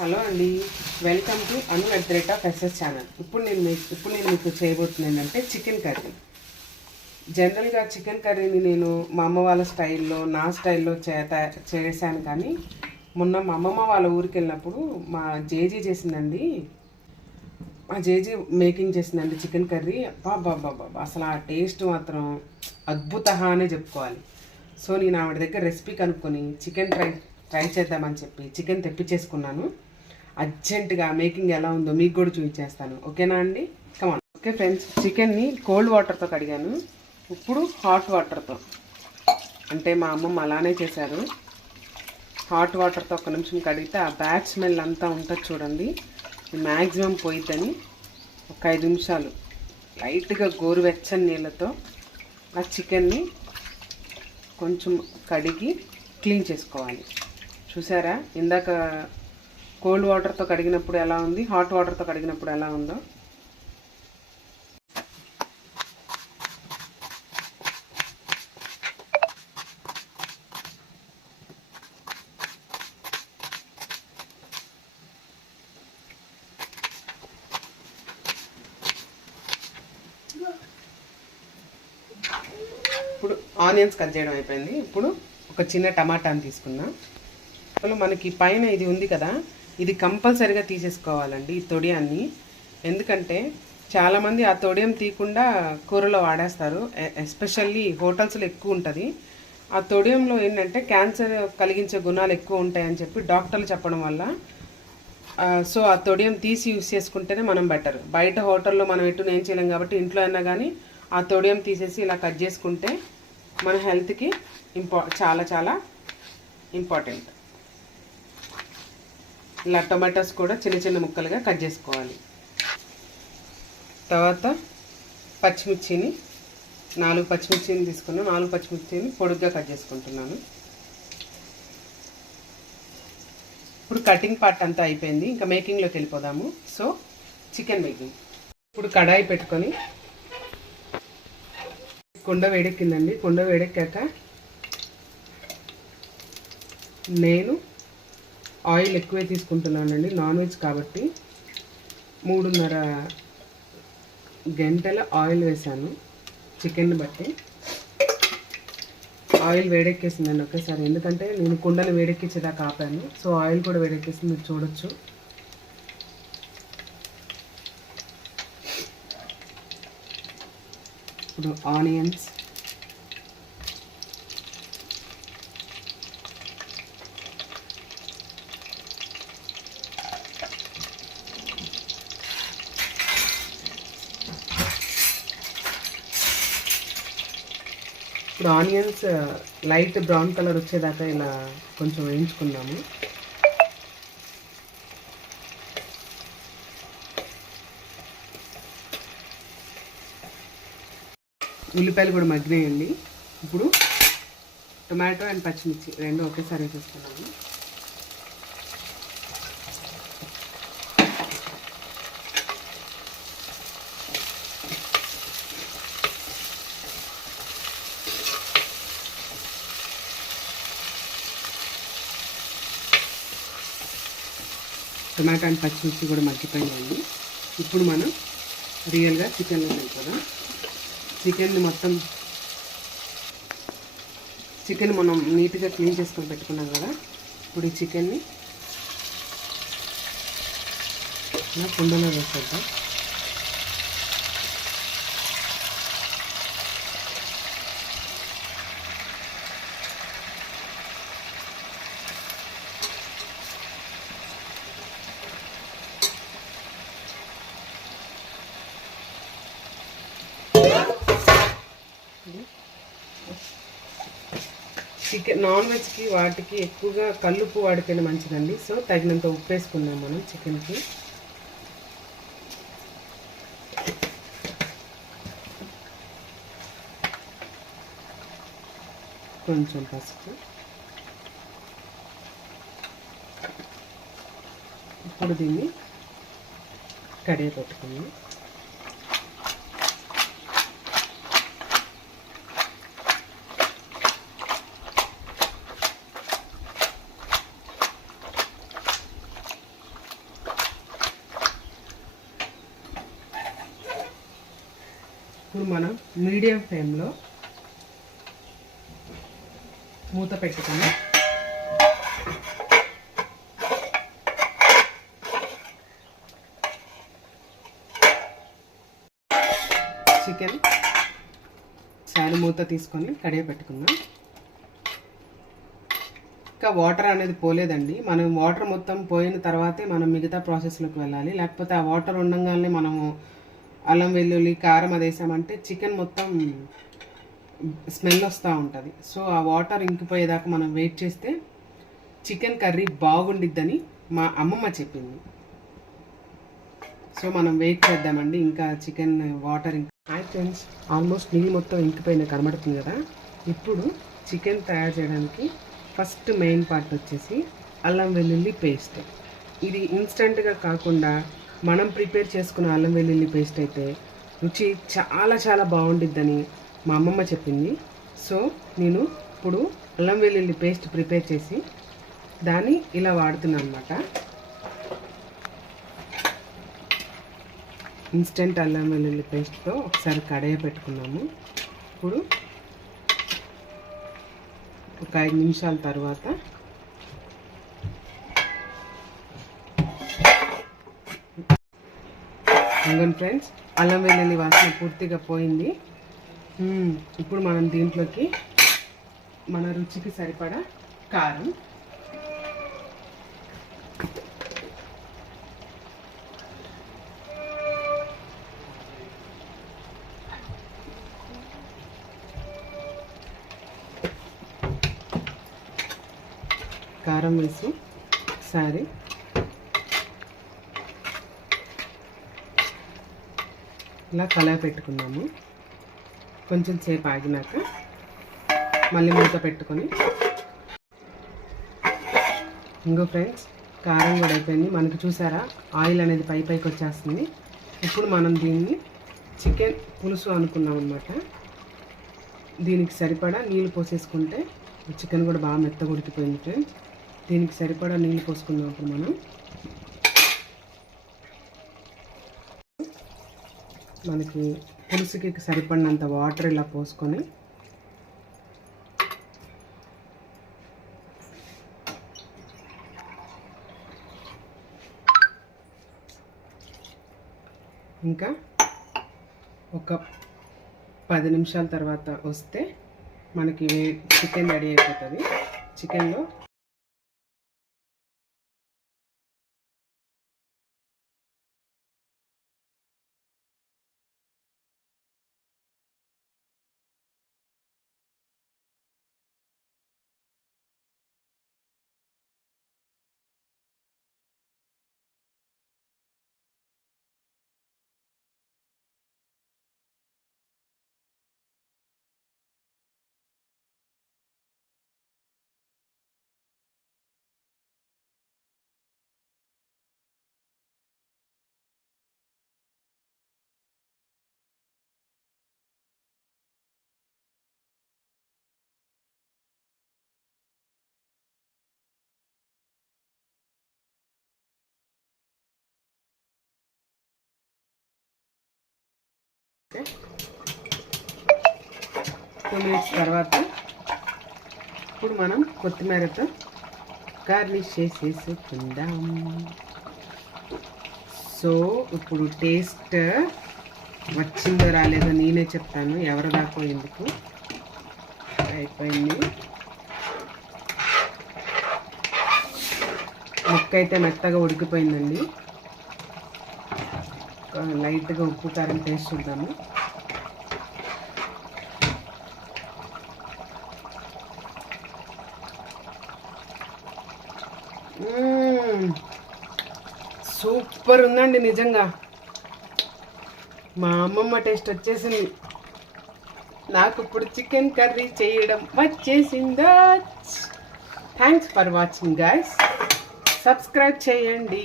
Hello అండి. Welcome to Anu at the rate of SS channel. ఇప్పుడు నేను మీకు ఇప్పుడు నేను మీకు చేయబోతుంది ఏంటంటే చికెన్ కర్రీ. జనరల్గా చికెన్ కర్రీని నేను మా అమ్మ వాళ్ళ స్టైల్లో నా స్టైల్లో చేత చేశాను కానీ మొన్న మా అమ్మమ్మ వాళ్ళ ఊరికి వెళ్ళినప్పుడు మా జేజీ చేసిందండి. మా జేజీ మేకింగ్ చేసిందండి చికెన్ కర్రీ. బాబా అసలు ఆ టేస్ట్ మాత్రం అద్భుత అనే చెప్పుకోవాలి. సో నేను ఆవిడ దగ్గర రెసిపీ కనుక్కొని చికెన్ ట్రై ట్రై చేద్దామని చెప్పి చికెన్ తెప్పించేసుకున్నాను. అర్జెంటుగా మేకింగ్ ఎలా ఉందో మీకు కూడా చూపించేస్తాను. ఓకేనా అండి? కమాన్ ఓకే ఫ్రెండ్స్ చికెన్ని కోల్డ్ వాటర్తో కడిగాను. ఇప్పుడు హాట్ వాటర్తో అంటే మా అమ్మమ్మ అలానే చేశారు. హాట్ వాటర్తో ఒక నిమిషం కడిగితే ఆ బ్యాడ్ స్మెల్ అంతా ఉంటుంది చూడండి. మ్యాక్సిమం పోయిద్దని ఒక ఐదు నిమిషాలు లైట్గా గోరువెచ్చని నీళ్ళతో ఆ చికెన్ని కొంచెం కడిగి క్లీన్ చేసుకోవాలి. చూసారా? ఇందాక కోల్డ్ వాటర్తో కడిగినప్పుడు ఎలా ఉంది? హాట్ వాటర్తో కడిగినప్పుడు ఎలా ఉందో? ఇప్పుడు ఆనియన్స్ కట్ చేయడం అయిపోయింది. ఇప్పుడు ఒక చిన్న టమాటాని తీసుకున్నా అసలు మనకి పైన ఇది ఉంది కదా ఇది కంపల్సరిగా తీసేసుకోవాలండి ఈ తొడియాన్ని. ఎందుకంటే చాలామంది ఆ తొడియం తీయకుండా కూరలో వాడేస్తారు. ఎస్పెషల్లీ హోటల్స్లో ఎక్కువ ఉంటుంది. ఆ తొడియంలో ఏంటంటే క్యాన్సర్ కలిగించే గుణాలు ఎక్కువ ఉంటాయని చెప్పి డాక్టర్లు చెప్పడం వల్ల సో ఆ తొడియం తీసి యూస్ చేసుకుంటేనే మనం బెటర్. బయట హోటల్లో మనం ఎటు ఏం చేయలేం కాబట్టి ఇంట్లో అయినా కానీ ఆ తొడియం తీసేసి ఇలా కట్ చేసుకుంటే మన హెల్త్కి ఇంపా చాలా చాలా ఇంపార్టెంట్. ఇలా టొమాటోస్ కూడా చిన్న చిన్న ముక్కలుగా కట్ చేసుకోవాలి. తర్వాత పచ్చిమిర్చిని నాలుగు పచ్చిమిర్చిని తీసుకున్నాను నాలుగు పచ్చిమిర్చిని పొడుగ్గా కట్ చేసుకుంటున్నాను. ఇప్పుడు కటింగ్ పార్ట్ అంతా అయిపోయింది. ఇంకా మేకింగ్లోకి వెళ్ళిపోదాము. So chicken making. ఇప్పుడు కడాయి పెట్టుకొని కుండ వేడెక్కిందండి. కుండ వేడెక్కాక నేను ఆయిల్ ఎక్కువే తీసుకుంటున్నానండి. నాన్ వెజ్ కాబట్టి మూడున్నర గంటల ఆయిల్ వేసాను చికెన్ బట్టి. ఆయిల్ వేడెక్కేసిందండి ఒకేసారి ఎందుకంటే నేను కుండను వేడెక్కించేదాకా ఆపాను సో ఆయిల్ కూడా వేడెక్కేసి మీరు చూడొచ్చు. ఇప్పుడు ఆనియన్స్. ఇప్పుడు ఆనియన్స్ లైట్ బ్రౌన్ కలర్ వచ్చేదాకా ఇలా కొంచెం వేయించుకుందాము. ఉల్లిపాయలు కూడా మగ్గినాయండి. ఇప్పుడు టొమాటో అండ్ పచ్చిమిర్చి రెండు ఒకేసారి వేసేస్తున్నాము టొమాటో అండ్ పచ్చిమిర్చి కూడా మగ్గిపోయాయండి ఇప్పుడు మనం రియల్గా చికెన్లో వెళ్ళిపోదాం చికెన్ని మొత్తం చికెన్ మనం నీట్గా క్లీన్ చేసుకొని పెట్టుకున్నాం కదా ఇప్పుడు ఈ చికెన్ని ఇలా కుండలో వేసేద్దాం. చికెన్ నాన్ వెజ్కి వాటికి ఎక్కువగా కల్లుప్పు వాడితేనే మంచిదండి. సో తగినంత ఉప్పు వేసుకుందాం మనం చికెన్కి. కొంచెం పసుపు. ఇప్పుడు దీన్ని కడిగి పెట్టుకుందాం. ఇప్పుడు మనం మీడియం ఫ్లేమ్లో మూత పెట్టుకొని చికెన్ సారి మూత తీసుకొని కడిగి పెట్టుకుందాం. ఇంకా వాటర్ అనేది పోలేదండి. మనం వాటర్ మొత్తం పోయిన తర్వాతే మనం మిగతా ప్రాసెస్లోకి వెళ్ళాలి. లేకపోతే ఆ వాటర్ ఉండగానే మనము అల్లం వెల్లుల్లి కారం అది వేసామంటే చికెన్ మొత్తం స్మెల్ వస్తూ ఉంటుంది. సో ఆ వాటర్ ఇంకిపోయేదాకా మనం వెయిట్ చేస్తే చికెన్ కర్రీ బాగుండిద్దని మా అమ్మమ్మ చెప్పింది. సో మనం వెయిట్ చేద్దామండి. ఇంకా చికెన్ వాటర్ ఇంకా హాయ్ ఫ్రెండ్స్. ఆల్మోస్ట్ నీళ్ళు మొత్తం ఇంకిపోయిన కనబడుతుంది కదా? ఇప్పుడు చికెన్ తయారు చేయడానికి ఫస్ట్ మెయిన్ పార్ట్ వచ్చేసి అల్లం వెల్లుల్లి పేస్ట్. ఇది ఇన్స్టెంట్గా కాకుండా మనం ప్రిపేర్ చేసుకున్న అల్లం వెల్లుల్లి పేస్ట్ అయితే రుచి చాలా చాలా బాగుండిద్దని మా అమ్మమ్మ చెప్పింది. సో నేను ఇప్పుడు అల్లం వెల్లుల్లి పేస్ట్ ప్రిపేర్ చేసి దాన్ని ఇలా వాడుతున్నాను అనమాట ఇన్స్టెంట్ అల్లం వెల్లుల్లి పేస్ట్తో ఒకసారి కడాయి పెట్టుకున్నాము. ఇప్పుడు ఒక ఐదు నిమిషాల తర్వాత ఇంకొన్ని ఫ్రెండ్స్ అల్లం వెల్లుల్లి వాసన పూర్తిగా పోయింది. ఇప్పుడు మనం దీంట్లోకి మన రుచికి సరిపడా కారం. కారం వేసి ఒకసారి ఇలా కలవ పెట్టుకున్నాము. కొంచెం సేపు ఆగినాక మళ్ళీ మూత పెట్టుకొని. ఇంకో ఫ్రెండ్స్ కారం కూడా అయిపోయింది. మనకు చూసారా? ఆయిల్ అనేది పై పైకి వచ్చేస్తుంది. ఇప్పుడు మనం దీన్ని చికెన్ పులుసు అనుకున్నాం అనమాట దీనికి సరిపడా నీళ్ళు పోసేసుకుంటే చికెన్ కూడా బాగా మెత్తగా ఉడికిపోయింది ఫ్రెండ్స్. దీనికి సరిపడా నీళ్ళు పోసుకుందాం అప్పుడు మనం. మనకి పులుసుకి సరిపడినంత వాటర్ ఇలా పోసుకొని ఇంకా ఒక పది నిమిషాల తర్వాత వస్తే మనకి చికెన్ రెడీ అయిపోతుంది. చికెన్లో టూ మినిట్స్ తర్వాత ఇప్పుడు మనం కొత్తిమీరతో గార్నిష్ చేసేసుకుందాం సో ఇప్పుడు టేస్ట్ వచ్చిందో రాలేదో నేనే చెప్తాను. ఎవరు దాకో ఎందుకు? అయిపోయింది. ముక్క అయితే మెత్తగా ఉడికిపోయిందండి. లైట్గా ఉప్పు కారం టేస్ట్ చూద్దాము సూపర్ ఉందండి నిజంగా. మా అమ్మమ్మ టేస్ట్ వచ్చేసింది. నాకు ఇప్పుడు చికెన్ కర్రీ చేయడం వచ్చేసిందా? Thanks for watching guys. Subscribe చేయండి.